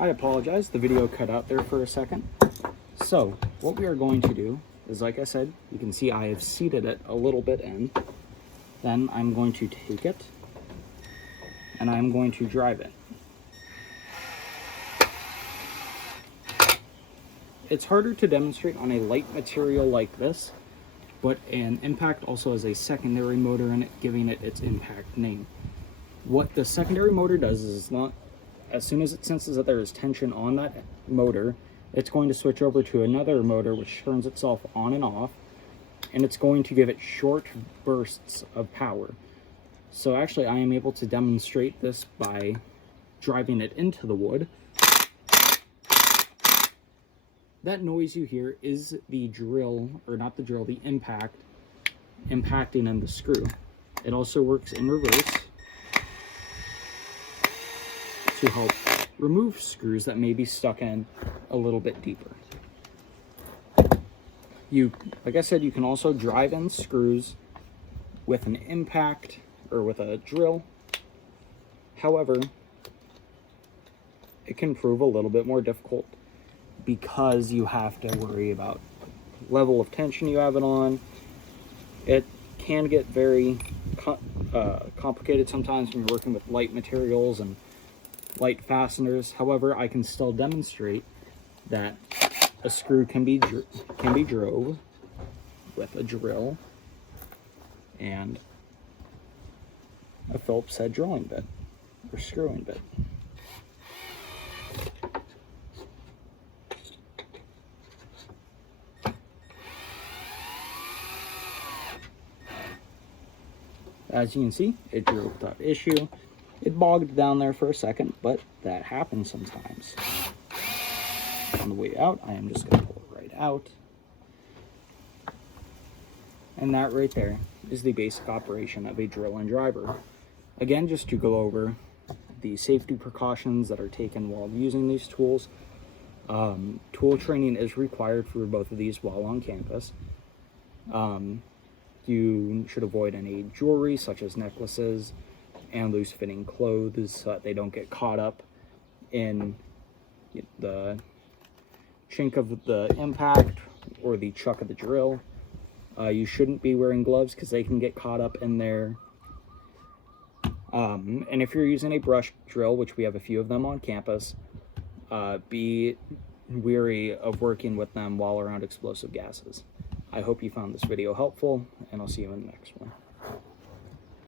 I apologize, the video cut out there for a second. So, what we are going to do is, like I said, you can see I have seated it a little bit in. Then I'm going to take it, and I'm going to drive it. It's harder to demonstrate on a light material like this, but an impact also has a secondary motor in it, giving it its impact name. What the secondary motor does is not, as soon as it senses that there is tension on that motor, it's going to switch over to another motor which turns itself on and off, and it's going to give it short bursts of power. So actually I am able to demonstrate this by driving it into the wood. That noise you hear is the drill, or not the drill, the impact impacting in the screw. It also works in reverse to help remove screws that may be stuck in a little bit deeper. Like I said, you can also drive in screws with an impact or with a drill. However, it can prove a little bit more difficult because you have to worry about level of tension you have it on. It can get very complicated sometimes when you're working with light materials and light fasteners. However, I can still demonstrate that a screw can be drove with a drill and a Phillips head drilling bit or screwing bit. As you can see, it drove without issue. It bogged down there for a second, but that happens sometimes. On the way out, I am just going to pull it right out. And that right there is the basic operation of a drill and driver. Again, just to go over the safety precautions that are taken while using these tools. Tool training is required for both of these while on campus. You should avoid any jewelry such as necklaces and loose-fitting clothes so that they don't get caught up in the chink of the impact or the chuck of the drill. You shouldn't be wearing gloves because they can get caught up in there. And if you're using a brush drill, which we have a few of them on campus, be wary of working with them while around explosive gases. I hope you found this video helpful, and I'll see you in the next one.